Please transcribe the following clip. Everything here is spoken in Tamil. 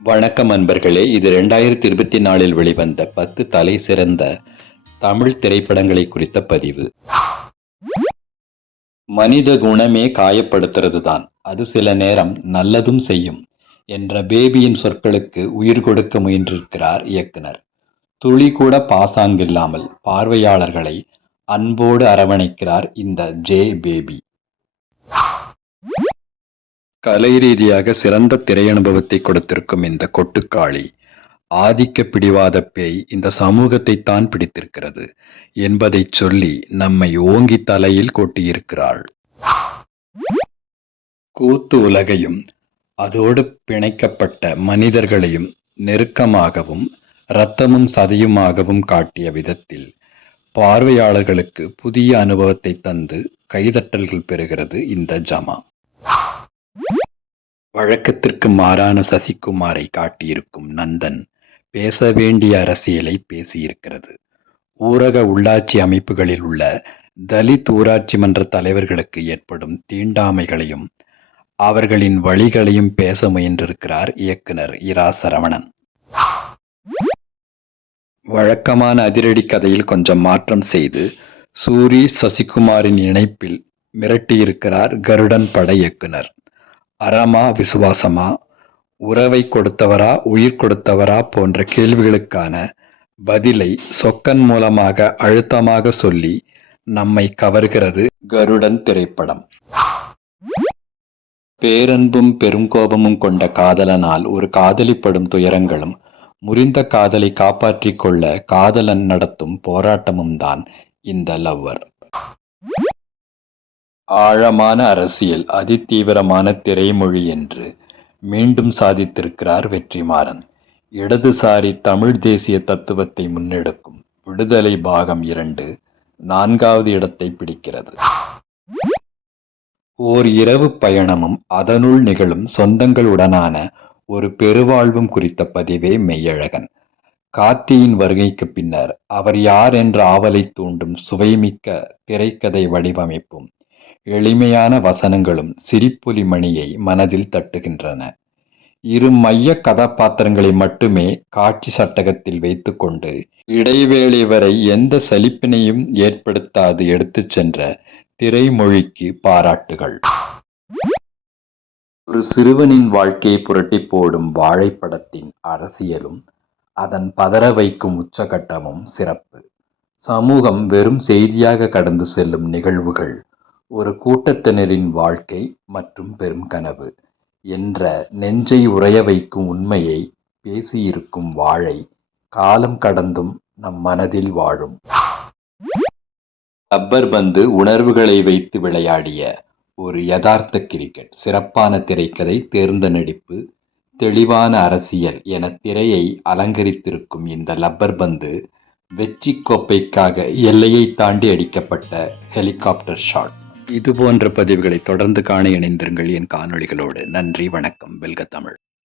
வணக்கம் அன்பர்களே. இது 2024 வெளிவந்த 10 தலை சிறந்த தமிழ் திரைப்படங்களை குறித்த பதிவு. மனித குணமே காயப்படுத்துறது தான், அது சில நேரம் நல்லதும் செய்யும் என்ற பேபியின் சொற்களுக்கு உயிர் கொடுக்க முயன்றிருக்கிறார் இயக்குனர். துளி கூட பாசாங்கில்லாமல் பார்வையாளர்களை அன்போடு அரவணைக்கிறார் இந்த பேபி. கலை ரீதியாக சிறந்த திரையனுபவத்தை கொடுத்திருக்கும் இந்த கொட்டுக்காளி, ஆதிக்க பிடிவாத பேய் இந்த சமூகத்தைத்தான் பிடித்திருக்கிறது என்பதைச் சொல்லி நம்மை ஓங்கி தலையில் கொட்டியிருக்கிறாள். கூத்து உலகையும் அதோடு பிணைக்கப்பட்ட மனிதர்களையும் நெருக்கமாகவும் இரத்தமும் சதையுமாகவும் காட்டிய விதத்தில் பார்வையாளர்களுக்கு புதிய அனுபவத்தை தந்து கைதட்டல்கள் பெறுகிறது இந்த ஜமா. வழக்கத்திற்கு மாறான சசிகுமாரை காட்டியிருக்கும் நந்தன் பேச வேண்டிய அரசியலை பேசியிருக்கிறது. ஊரக உள்ளாட்சி அமைப்புகளில் உள்ள தலித் ஊராட்சி மன்ற தலைவர்களுக்கு ஏற்படும் தீண்டாமைகளையும் அவர்களின் வழிகளையும் பேச முயன்றிருக்கிறார் இயக்குனர் இரா சரவணன். வழக்கமான அதிரடி கதையில் கொஞ்சம் மாற்றம் செய்து சூரி சசிகுமாரின் இணைப்பில் மிரட்டியிருக்கிறார் கருடன் பட இயக்குனர். அறமா விசுவாசமா, உறவை கொடுத்தவரா உயிர் கொடுத்தவரா போன்ற கேள்விகளுக்கான பதிலை சொக்கன் மூலமாக அழுத்தமாக சொல்லி நம்மை கவர்கிறது கருடன் திரைப்படம். பேரன்பும் பெருங்கோபமும் கொண்ட காதலனால் ஒரு காதலிப்படும் துயரங்களும் முறிந்த காதலை காப்பாற்றிக் கொள்ள காதலன் நடத்தும் போராட்டமும் தான் இந்த லவ்வர். ஆழமான அரசியல், அதிதீவிரமான திரைமொழி என்று மீண்டும் சாதித்திருக்கிறார் வெற்றிமாறன். இடதுசாரி தமிழ் தேசிய தத்துவத்தை முன்னெடுக்கும் விடுதலை பாகம் 2 4வது இடத்தை பிடிக்கிறது. ஓர் இரவு பயணமும் அதனுள் நிகழும் சொந்தங்களுடனான ஒரு பெருவாழ்வும் குறித்த பதிவே மெய்யழகன். கார்த்தியின் வருகைக்கு பின்னர் அவர் யார் என்ற ஆவலை தூண்டும் சுவைமிக்க திரைக்கதை வடிவமைப்பும் எளிமையான வசனங்களும் சிரிப்பொலி மணியை மனதில் தட்டுகின்றன. இரு மைய கதாபாத்திரங்களை மட்டுமே காட்சி சட்டகத்தில் வைத்துக்கொண்டு இடைவேளை வரை எந்த சலிப்பினையும் ஏற்படுத்தாது எடுத்துச் சென்ற திரைமொழிக்கு பாராட்டுகள். ஒரு சிறுவனின் வாழ்க்கையை புரட்டி போடும் வாழைப்படத்தின் அரசியலும் அதன் பதற வைக்கும் உச்சகட்டமும் சிறப்பு. சமூகம் வெறும் செய்தியாக கடந்து செல்லும் நிகழ்வுகள், ஒரு கூட்டத்தினரின் வாழ்க்கை மற்றும் பெரும் கனவு என்ற நெஞ்சை உறைய வைக்கும் உண்மையை பேசியிருக்கும் வாழை காலம் கடந்தும் நம் மனதில் வாழும். ரப்பர் பந்து உணர்வுகளை வைத்து விளையாடிய ஒரு யதார்த்த கிரிக்கெட், சிறப்பான திரைக்கதை, தேர்ந்த நடிப்பு, தெளிவான அரசியல் என திரையை அலங்கரித்திருக்கும் இந்த ரப்பர் பந்து வெற்றி கோப்பைக்காக எல்லையை தாண்டி அடிக்கப்பட்ட ஹெலிகாப்டர் ஷாட். இது போன்ற பதிவுகளை தொடர்ந்து காண இணைந்திருங்கள் என் காணொளிகளோடு. நன்றி, வணக்கம். வெல்க தமிழ்.